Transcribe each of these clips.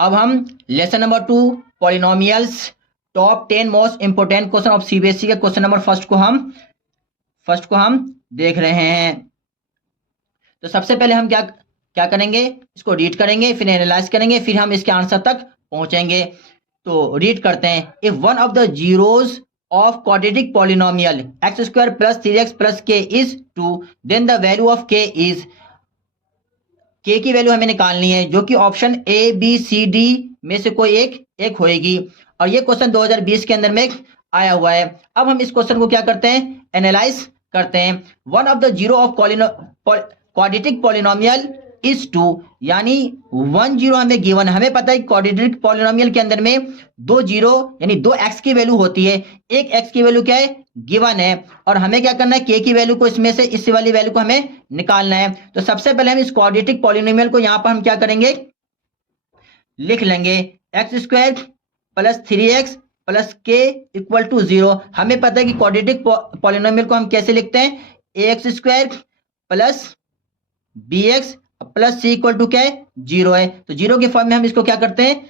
अब हम lesson number 2 polynomials top 10 most important question of CBSE के क्वेश्चन नंबर फर्स्ट को हम देख रहे हैं। तो सबसे पहले हम क्या क्या करेंगे, इसको रीड करेंगे, फिर एनालाइज करेंगे, फिर हम इसके आंसर तक पहुंचेंगे। तो रीड करते हैं। If one of the zeros of quadratic polynomial x square plus 3x plus k is 2 then the value of k is, k की वैल्यू हमें निकालनी है जो कि option A B C D में से कोई एक होएगी। और ये क्वेश्चन 2020 के अंदर में आया हुआ है। अब हम इस क्वेश्चन को क्या करते हैं, एनालाइज करते हैं। One of the zero of quadratic polynomial is 2, यानी 1 जीरो हमें गिवन है। हमें पता है क्वाड्रेटिक पॉलिनोमियल के अंदर में 2 जीरो यानी 2 एक्स की वैल्यू होती है। एक एक्स की वैल्यू क्या है, गिवन है, और हमें क्या करना है, के की वैल्यू को इसमें से इस वाली वैल्यू को हमें निकालना है। तो सबसे पहले हम इस क्वाड्रेटिक पॉलिनोमियल को यहां पर हम क्या करेंगे, लिख लेंगे x square plus 3x plus k equal to 0। हमें पता है कि क्वाड्रेटिक पॉलिनोमियल को हम कैसे लिखते हैं, x square plus b x plus c equal to क्या है, 0 है। तो 0 के फॉर्म में हम इसको क्या करते हैं,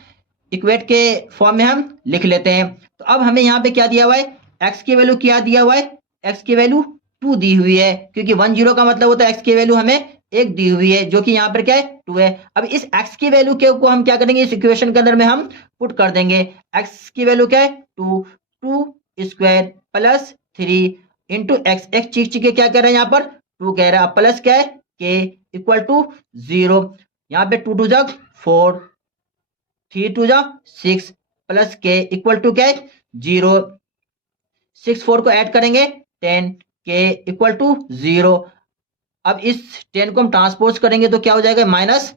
इक्वेट के फॉर्म में हम लिख लेते हैं। तो अब हमें यहाँ पे क्या दिया हुआ है, x की वैल्यू क्या दिया हुआ है, x की वैल्यू 2 दी हुई है, क्योंकि 1 0 का मतलब होता है x की वैल्यू हमें 1 दी हुई है, जो कि यहाँ पर क्या है 2 है। अब इस x की वैल्यू को हम क्या करेंगे, इस इक्वेशन के अंदर में हम पुट कर देंगे। x की वैल्यू क्या है 2 स्क्वायर प्लस 3 इंटू एक्स, एक चीज के क्या कह रहा है यहाँ पर 2 कह रहा है, प्लस क्या है के इक्वल टू 0। यहाँ पे 2 2 जा 4, 3 2 जा 6 प्लस के इक्वल टू क्या है 0। 6 4 को ऐड करेंगे 10, के इक्वल टू 0। अब इस 10 को हम ट्रांसपोज करेंगे तो क्या हो जाएगा -10,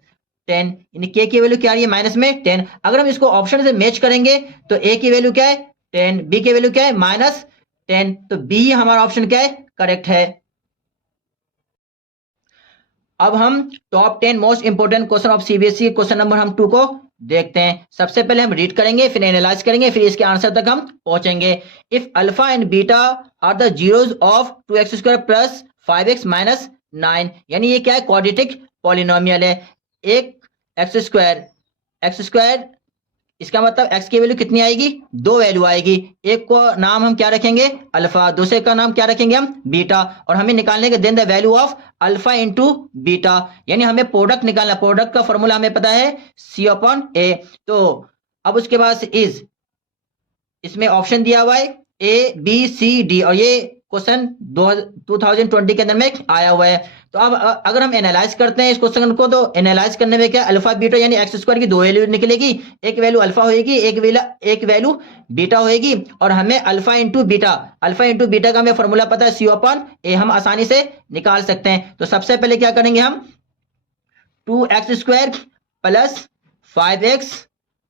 यानी के की वैल्यू क्या आ रही है -10। अगर हम इसको ऑप्शन से मैच करेंगे तो ए की वैल्यू क्या है 10, बी की वैल्यू क्या है -10, तो बी हमारा ऑप्शन क्या है, करेक्ट है। अब हम top 10 most important question of CBSE question number हम 2 को देखते हैं। सबसे पहले हम रीड करेंगे, फिर एनालाइज करेंगे, फिर इसके आंसर तक हम पहुंचेंगे। If alpha and beta are the zeros of 2x square plus 5x minus 9, यानी ये क्या है, क्वाड्रेटिक पॉलिनोमियल है। एक एक्स स्क्वायर इसका मतलब x की वैल्यू कितनी आएगी, 2 वैल्यू आएगी। एक को नाम हम क्या रखेंगे, अल्फा, दूसरे का नाम क्या रखेंगे हम, बीटा, और हमें निकालने के then the value of alpha into beta, यानी हमें प्रोडक्ट निकालना। प्रोडक्ट का फॉर्मूला हमें पता है C/A। तो अब उसके बाद इज, इसमें ऑप्शन दिया हुआ है A B C D, और ये क्वेश्चन 2020 के अंदर में आया हुआ है। तो अब अगर हम एनालाइज करते हैं इस क्वेश्चन को, तो एनालाइज करने में क्या, अल्फा बीटा यानी एक्स स्क्वायर की 2 वैल्यू निकलेगी, एक वैल्यू अल्फा होगी, एक वैल्यू बीटा होगी, और हमें अल्फा इंटू बीटा का हमें फॉर्मूला पता है C/A, हम आसानी से निकाल सकते हैं। तो सबसे पहले क्या करेंगे हम, 2x square plus 5x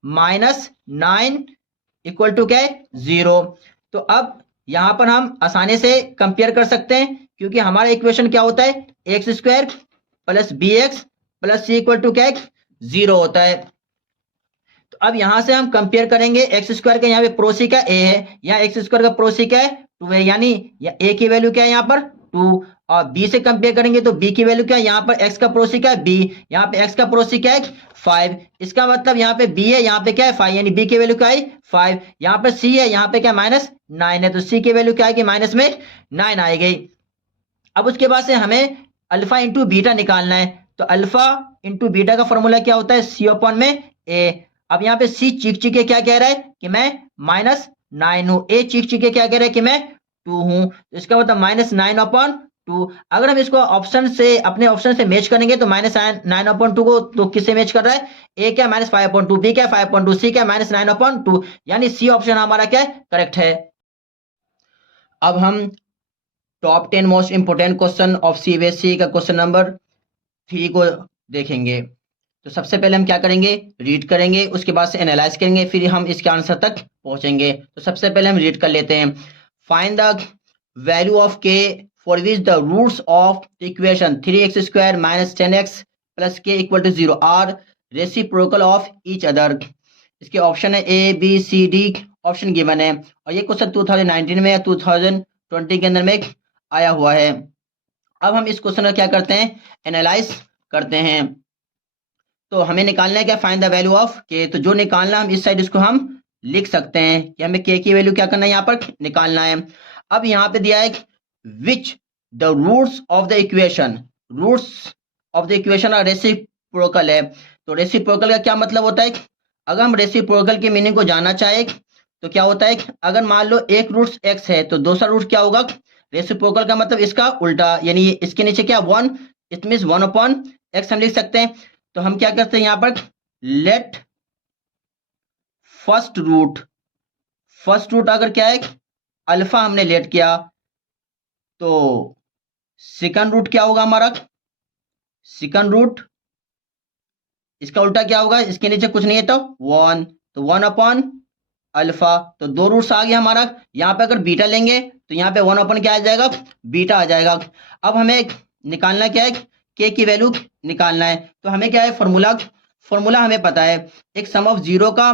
minus 9 equal to क्या है 0। तो अब यहां पर हम आसानी से कंपेयर कर सकते हैं, क्योंकि हमारा इक्वेशन क्या होता है, x square plus b x plus c equal to क्या है 0 होता है। तो अब यहां से हम कंपेयर करेंगे, एक्स स्क्वायर का यहाँ पे प्रोसी का ए है, यहाँ एक्स स्क्वायर का प्रोसी क्या है 2 है, यानी ए की वैल्यू क्या है यहाँ पर 2, और बी से कंपेयर करेंगे तो बी की वैल्यू क्या है, यहाँ पर एक्स का प्रोसी क्या है बी, यहाँ पे एक्स का प्रोसी क्या है 5, इसका मतलब यहाँ पे बी है, यहाँ पे क्या है 5, यानी बी की वैल्यू क्या है 5। यहाँ पर सी है, यहाँ पे क्या -9 है, तो सी की वैल्यू क्या आएगी -9 आएगी। अब उसके बाद से हमें अल्फा इंटू बीटा निकालना है। तो अल्फा इंटू बीटा का फॉर्मूला क्या होता है C/A। अब यहाँ पे सी चीख के क्या कह रहा है कि मैं -9 हूं, ए चीख के क्या कह रहा है कि मैं 2 हूं, तो इसका मतलब -9/2। अगर हम इसको ऑप्शन से, अपने ऑप्शन से मैच करेंगे तो -9/2 को तो किससे मैच कर रहा है, ए क्या -5/2, बी क्या 5/2, सी क्या -9/2, यानी सी ऑप्शन हमारा क्या है, करेक्ट है। अब हम top 10 most important question of CBSE का क्वेश्चन नंबर 3 को देखेंगे। तो सबसे पहले हम क्या करेंगे, रीड करेंगे, उसके बाद से एनालाइज करेंगे, फिर हम इसके आंसर तक पहुंचेंगे। तो सबसे पहले हम रीड कर लेते हैं। Find the value of k for which the roots of the equation 3x square minus 10x plus k equal to 0 are reciprocal of each other. इसके ऑप्शन है A B C D, option given है, और ये question 2019 में या 2020 के अंदर में आया हुआ है। अब हम इस क्वेश्चन का क्या करते हैं, एनालाइज करते हैं। तो हमें निकालना है क्या, फाइंड द वैल्यू ऑफ के। तो जो निकालना हम इस साइड इसको हम लिख सकते हैं कि हमें के की वैल्यू क्या करना है, यहाँ पर निकालना है। अब यहाँ पे दिया है which the roots of the equation, roots of the equation are reciprocal है। तो रेसिप्रोकल का क्या मतलब होता है, अगर हम रेसिप्रोकल के मीनिंग को जानना चाहे तो क्या होता है, अगर मान लो एक रूट एक्स है तो दूसरा रूट क्या होगा, रेसिप्रोकल का मतलब इसका उल्टा, यानी इसके नीचे क्या 1, इट मींस 1/x हम लिख सकते हैं। तो हम क्या करते हैं यहाँ पर, लेट फर्स्ट रूट अगर क्या है अल्फा हमने लेट किया तो सेकंड रूट क्या होगा हमारा, सेकंड रूट इसका उल्टा क्या होगा, इसके नीचे कुछ नहीं है तो 1, तो 1/अल्फा। तो दो रूट्स आ गया हमारा। यहाँ पे अगर बीटा लेंगे तो यहाँ पे 1 क्या आ जाएगा, बीटा आ जाएगा। अब हमें निकालना क्या है, के की वैल्यू निकालना है। तो हमें क्या है, फॉर्मूला हमें पता है, एक सम ऑफ जीरो का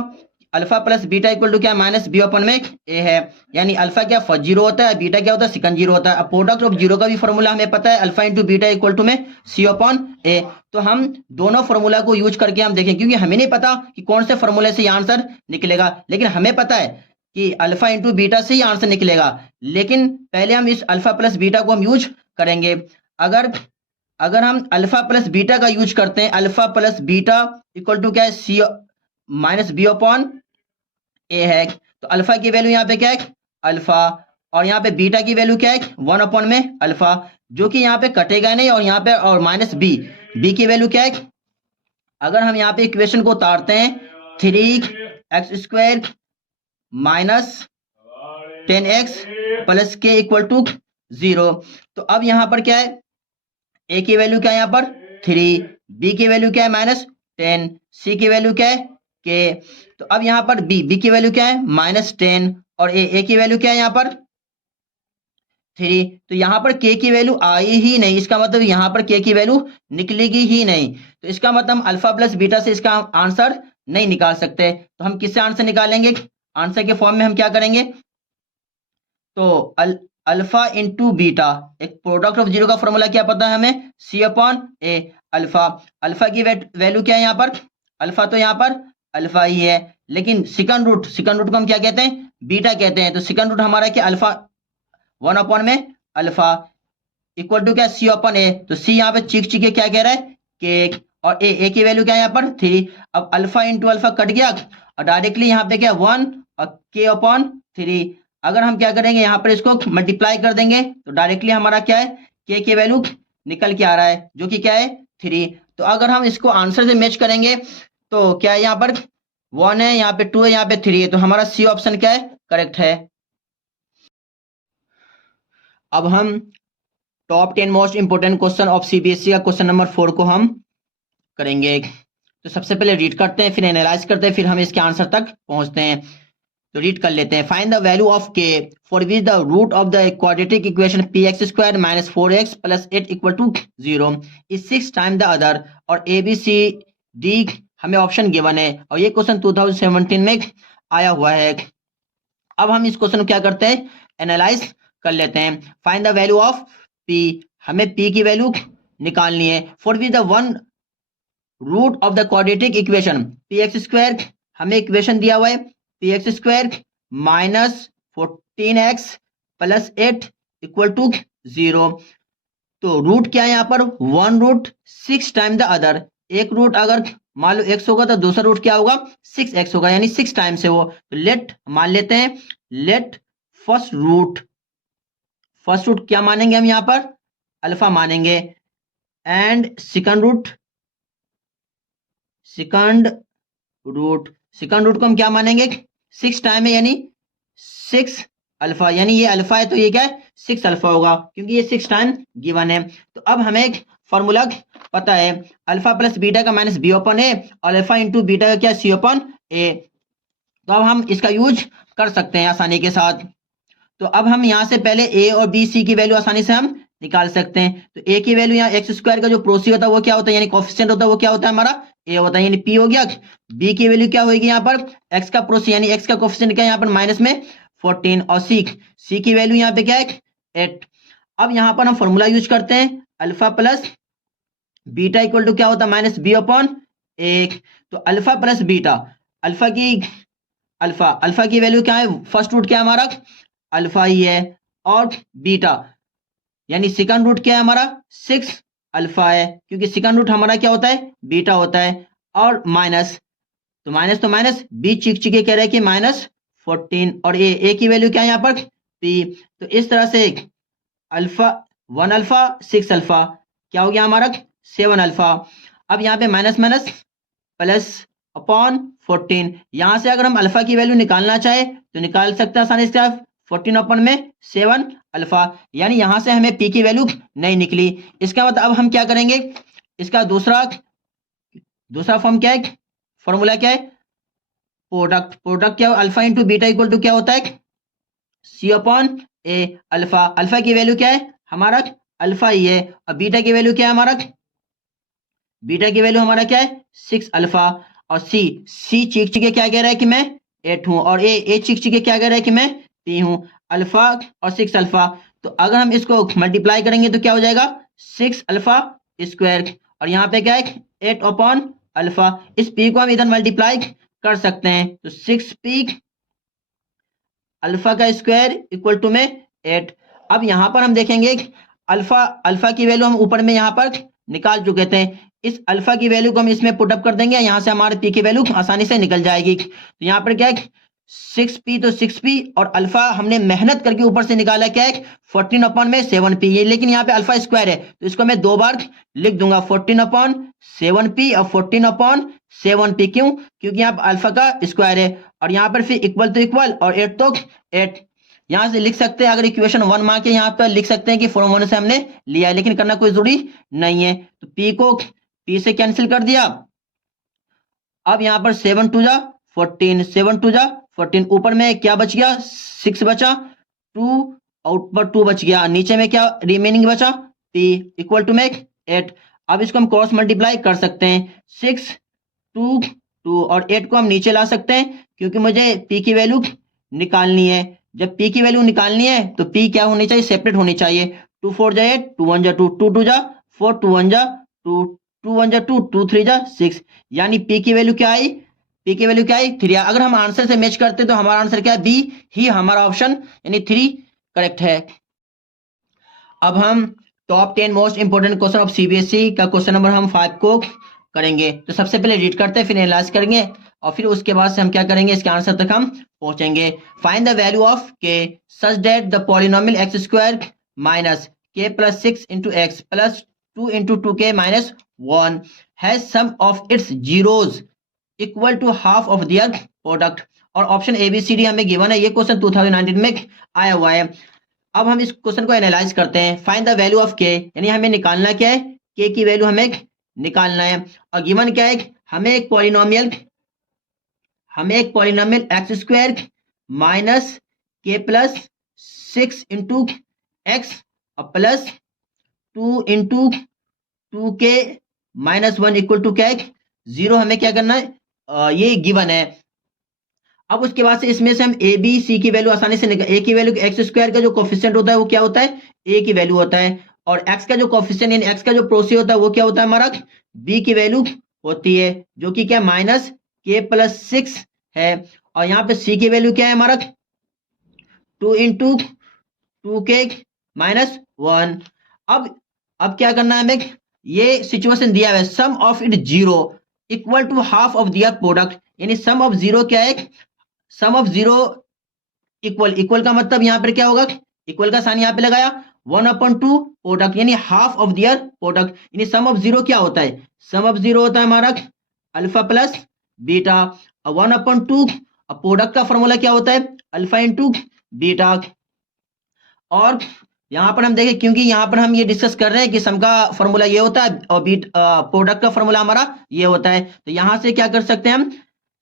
alpha plus beta equal to क्या, माइनस बी अपन में ए है। यानी अल्फा क्या फर्स्ट जीरो होता है, बीटा क्या होता है सेकंड जीरो होता है। अब प्रोडक्ट ऑफ जीरो का भी फॉर्मूला हमें पता है, alpha into beta equal to में सी अपन ए। तो हम दोनों फॉर्मूला को यूज करके हम देखें, क्योंकि हमें नहीं पता कि कौन से फॉर्मूले से ये आंसर निकलेगा, लेकिन हमें पता है कि अल्फा इंटू बीटा से ही आंसर निकलेगा। लेकिन पहले हम इस अल्फा प्लस बीटा को हम यूज करेंगे। अगर हम अल्फा प्लस बीटा का यूज करते हैं, alpha plus beta equal to क्या है, c minus b upon a है। तो अल्फा की वैल्यू यहाँ पे क्या है, अल्फा, और यहाँ पे बीटा की वैल्यू क्या है, 1 में अल्फा, जो कि यहाँ पे कटेगा नहीं, और यहाँ पे और माइनस बी की वैल्यू क्या है, अगर हम यहाँ पे इक्वेशन को उतारते हैं 3x² minus 10x plus k equal to 0। तो अब यहाँ पर क्या है, ए की वैल्यू क्या है यहाँ पर 3, बी की वैल्यू क्या है -10, सी की वैल्यू क्या है के। तो अब यहाँ पर बी की वैल्यू क्या है -10, और ए की वैल्यू क्या है यहाँ पर 3। तो यहाँ पर के की वैल्यू आई ही नहीं, इसका मतलब यहाँ पर के की वैल्यू निकलेगी ही नहीं। तो इसका मतलब हम अल्फा प्लस बीटा से इसका आंसर नहीं निकाल सकते। तो हम किससे आंसर निकालेंगे, आंसर के फॉर्म में हम क्या करेंगे, तो अल्फा इंटू बीटा, एक प्रोडक्ट ऑफ जीरो का फॉर्मूला क्या पता है हमें, सी अपॉन ए। अल्फा की वैल्यू क्या है यहाँ पर, अल्फा तो यहाँ पर अल्फा ही है, लेकिन सेकंड रूट को हम क्या कहते हैं, बीटा कहते हैं। तो सेकंड रूट हमारा क्या, अल्फा 1 में अल्फा इक्वल टू क्या, सी अपॉन ए। तो सी यहाँ पे चीख के क्या कह रहा है, के, और ए की वैल्यू क्या है यहाँ पर 3। अब अल्फा इंटू अल्फा कट गया, और डायरेक्टली यहाँ पे क्या 1 और के अपॉन 3। अगर हम क्या करेंगे, यहाँ पर इसको मल्टीप्लाई कर देंगे तो डायरेक्टली हमारा क्या है, के की वैल्यू निकल के आ रहा है, जो कि क्या है 3। तो अगर हम इसको आंसर से मैच करेंगे तो क्या है, यहाँ पर 1 है, यहाँ पे 2 है, यहाँ पे 3 है। तो हमारा सी ऑप्शन क्या है, करेक्ट है। अब हम top 10 most important question of CBSE का क्वेश्चन नंबर 4 को हम करेंगे। तो सबसे पहले रीड करते हैं, फिर एनालाइज करते हैं, फिर हम इसके आंसर तक पहुंचते हैं। तो रीड कर लेते हैं। Find the value of k for which the root of the quadratic equation px² minus 4x plus 8 equal to 0 is 6 time the other. और ए बी सी डी हमें ऑप्शन गिवन है, और ये क्वेश्चन 2017 में आया हुआ है। अब हम इस क्वेश्चन को क्या करते हैं, एनालाइज कर लेते हैं। Find the value of p, हमें p की वैल्यू निकालनी है। For which the one root of the quadratic equation px², हमें इक्वेशन दिया हुआ है px² minus 14x plus 8 equal to 0। तो रूट क्या है यहाँ पर, one root 6 time the other. एक रूट अगर मान लो x होगा तो दूसरा रूट क्या होगा 6x होगा, यानी 6 टाइम्स है वो। तो लेट मान लेते हैं, लेट फर्स्ट रूट क्या मानेंगे हम यहाँ पर, अल्फा मानेंगे, एंड सेकंड रूट को हम क्या मानेंगे 6 टाइम है, यानी 6 अल्फा, यानी ये अल्फा है तो ये क्या है 6 अल्फा होगा, क्योंकि ये 6 टाइम गिवन है। तो अब हमें एक फॉर्मूला पता है, अल्फा प्लस बीटा का माइनस बी ओपन ए, और अल्फा इंटू बीटा का क्या सी ओपन ए। तो अब हम इसका यूज कर सकते हैं आसानी के साथ। तो अब हम यहाँ से पहले ए और बी सी की वैल्यू आसानी से हम निकाल सकते हैं। तो ए की वैल्यू यहाँ x² का जो प्रोसी होता है वो क्या होता है, यानी कोफिशिएंट होता है, वो क्या होता है हमारा ए होता है, यानी p हो गया। बी की वैल्यू क्या होगी यहाँ पर, x का प्रोसी यानी x का कोफिशिएंट क्या है यहाँ पर माइनस में 14, और सी की वैल्यू यहाँ पे क्या है 8। अब यहाँ पर हम फॉर्मूला यूज करते हैं, alpha plus beta equal to क्या होता है माइनस बी अपॉन 1। तो अल्फा प्लस बीटा, अल्फा की अल्फा की वैल्यू क्या है, फर्स्ट रूट क्या है हमारा, अल्फा ही है, और बीटा यानी सेकंड रूट क्या है हमारा, 6 अल्फा है, क्योंकि सेकंड रूट हमारा क्या होता है, बीटा होता है, और माइनस, तो माइनस बी चिक चिके कह रहे हैं कि -14, और ए की वैल्यू क्या है यहाँ पर, पी। तो इस तरह से अल्फा 1 अल्फा 6 अल्फा क्या हो गया हमारा, 7 अल्फा। अब यहाँ पे माइनस माइनस प्लस अपॉन 14, यहां से अगर हम अल्फा की वैल्यू निकालना चाहे तो निकाल सकते हैं आसानी से, 14 अपॉन में 7 अल्फा, यानी यहां से हमें पी की वैल्यू नहीं निकली। इसका मतलब अब हम क्या करेंगे, इसका दूसरा फॉर्म क्या है, फॉर्मूला क्या है, प्रोडक्ट क्या, alpha into beta equal to क्या होता है, सी अपॉन ए। अल्फा की वैल्यू क्या है हमारा, अल्फा ही है, और बीटा की वैल्यू क्या है हमारा, बीटा की वैल्यू हमारा क्या है, 6 अल्फा। और सी चिक चिके क्या कह रहा है कि मैं 8 हूं, और ए चिक चिके क्या कह रहा है कि मैं पी हूं, अल्फा और 6 अल्फा। तो अगर हम इसको मल्टीप्लाई करेंगे तो क्या हो जाएगा, 6 अल्फा स्क्वायर, और यहाँ पे क्या है 8 अपॉन अल्फा। इस पी को हम इधर मल्टीप्लाई कर सकते हैं, तो 6p अल्फा का स्क्वायर इक्वल टू में 8। अब यहां पर हम देखेंगे अल्फा की वैल्यू हम ऊपर में यहां पर निकाल चुके थे, इस अल्फा की वैल्यू को हम इसमें पुट अप कर देंगे, यहां से हमारे पी की वैल्यू आसानी से निकल जाएगी। तो यहां पर क्या है 6p, तो 6p, और अल्फा हमने मेहनत करके ऊपर से निकाला क्या है 14 अपॉन में 7p, ये लेकिन यहाँ पे अल्फा स्क्वायर है तो इसको मैं 2 बार लिख दूंगा, 14 अपॉन 7p और 14 अपॉन 7p। क्यों, क्योंकि यहाँ पर अल्फा का स्क्वायर है, और यहाँ पर फिर इक्वल तो इक्वल और 8 तो 8। यहां से लिख सकते हैं, अगर इक्वेशन 1 मान के यहाँ पर लिख सकते हैं कि फॉर्म 1 से हमने लिया है, लेकिन करना कोई जरूरी नहीं है। तो p को p से कैंसिल कर दिया। अब यहां पर 7 टू जा 14, 7 टू जा 14, ऊपर में क्या बच गया 6 बचा, 2 आउट पर 2 बच गया, नीचे में क्या रिमेनिंग बचा p इक्वल टू में 8। अब इसको हम क्रॉस मल्टीप्लाई कर सकते हैं, 6 2 2 और 8 को हम नीचे ला सकते हैं, क्योंकि मुझे p की वैल्यू निकालनी है। जब p की वैल्यू निकालनी है तो p क्या होनी चाहिए, सेपरेट होनी चाहिए। 2 4 जा 8, 2 1 जा 2, 2 2 जा 4, 2 1 जा 2, 2 1 जा 2, 2 3 जा 6, यानी p की वैल्यू क्या आई, p की वैल्यू क्या आई 3। अगर हम आंसर से मैच करते तो हमारा आंसर क्या है, बी ही हमारा ऑप्शन यानी 3 करेक्ट है। अब हम top 10 most important question of CBSE का क्वेश्चन नंबर हम 5 को करेंगे। तो सबसे पहले रीड करते हैं, फिर एनालाइज करेंगे, और फिर उसके बाद से हम क्या करेंगे, इसके आंसर तक हम पहुंचेंगे। Find the value of k such that the polynomial x square minus k plus 6 into x plus 2 into 2k minus 1 has sum of its zeros equal to half of their product. और option A B C D हमें given है, ये question 2019 में आया हुआ है। अब हम इस क्वेश्चन को एनालाइज करते हैं। फाइंड द वैल्यू ऑफ के, यानी हमें निकालना क्या है, के की वैल्यू हमें निकालना है, और गिवन क्या है, हमें एक polynomial x square minus k plus 6 into x plus 2 into 2k minus 1 equal to क्या है 0, हमें क्या करना है, ये गिवन है। अब उसके बाद से इसमें से हम ए बी सी की वैल्यू आसानी से निकाल, ए की वैल्यू एक्स स्क्वायर का जो कोफिशिएंट होता है वो क्या होता है, ए की वैल्यू होता है, और एक्स का जो कोफिशिएंट यानी एक्स का जो प्रोसी होता है वो क्या होता है हमारा, बी की वैल्यू होती है, जो कि क्या माइनस के प्लस 6 है। और यहाँ पे सी की वैल्यू क्या है हमारा 2 इंटू 2k माइनस 1। अब क्या करना है हमें, ये सिचुएशन दिया हुआ है, sum of it zero equal to half of their product, यानी सम ऑफ जीरो क्या है, सम ऑफ जीरो इक्वल का मतलब यहां पर क्या होगा, इक्वल का साइन यहां पे लगाया 1/2 प्रोडक्ट, यानी हाफ ऑफ दियर प्रोडक्ट, यानी सम ऑफ जीरो क्या होता है, सम ऑफ जीरो होता है हमारा अल्फा प्लस बीटा, 1/2 प्रोडक्ट का फॉर्मूला क्या होता है अल्फा इंटू बीटा। और यहां पर हम देखें, क्योंकि यहां पर हम ये डिस्कस कर रहे हैं कि सम का फॉर्मूला ये होता है और प्रोडक्ट का फॉर्मूला हमारा ये होता है, तो यहां से क्या कर सकते हैं हम,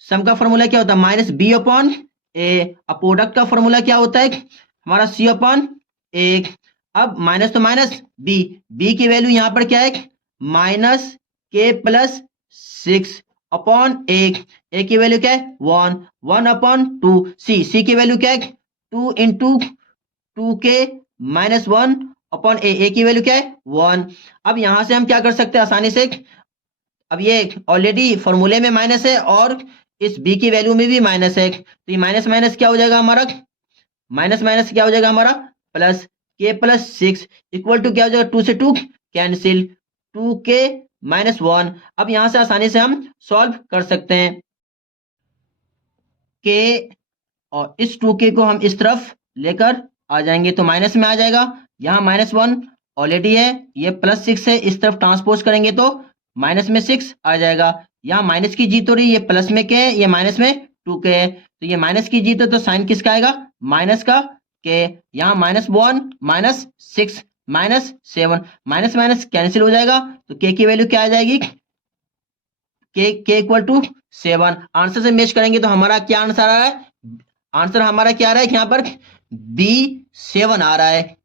सम का फॉर्मूला क्या होता है माइनस बी अपॉन ए, अब प्रोडक्ट का फॉर्मूला क्या होता है हमारा सी अपॉन ए। अब माइनस तो माइनस बी की वैल्यू यहां पर क्या है माइनस के प्लस 6 अपॉन ए की वैल्यू क्या है 1/2, सी की वैल्यू क्या है 2 इंटू 2k माइनस 1 अपॉन ए की वैल्यू क्या है 1। अब यहां से हम क्या कर सकते हैं आसानी से, अब ये ऑलरेडी फॉर्मूले में माइनस है और इस बी की वैल्यू में भी माइनस है, तो ये माइनस माइनस क्या हो जाएगा हमारा, माइनस माइनस क्या हो जाएगा हमारा प्लस, के प्लस 6 इक्वल टू क्या हो जाएगा, 2 से 2 कैंसिल, 2k माइनस 1। अब यहां से आसानी से हम सॉल्व कर सकते हैं के, और इस 2k को हम इस तरफ लेकर आ जाएंगे तो माइनस में आ जाएगा, यहाँ माइनस 1 ऑलरेडी है, ये प्लस 6 है, इस तरफ ट्रांसपोज करेंगे तो माइनस में 6 आ जाएगा, यहाँ माइनस की जीत हो रही है, ये प्लस में के है, ये माइनस में 2k है, तो ये माइनस की जीत है तो साइन किसका आएगा, माइनस का के, यहाँ minus 1 minus 6 minus 7, minus minus cancel हो जाएगा, तो के की वैल्यू क्या आ जाएगी, के इक्वल टू 7। आंसर से मैच करेंगे तो हमारा क्या आंसर आ रहा है, आंसर हमारा क्या आ रहा है यहाँ पर, बी 7 आ रहा है।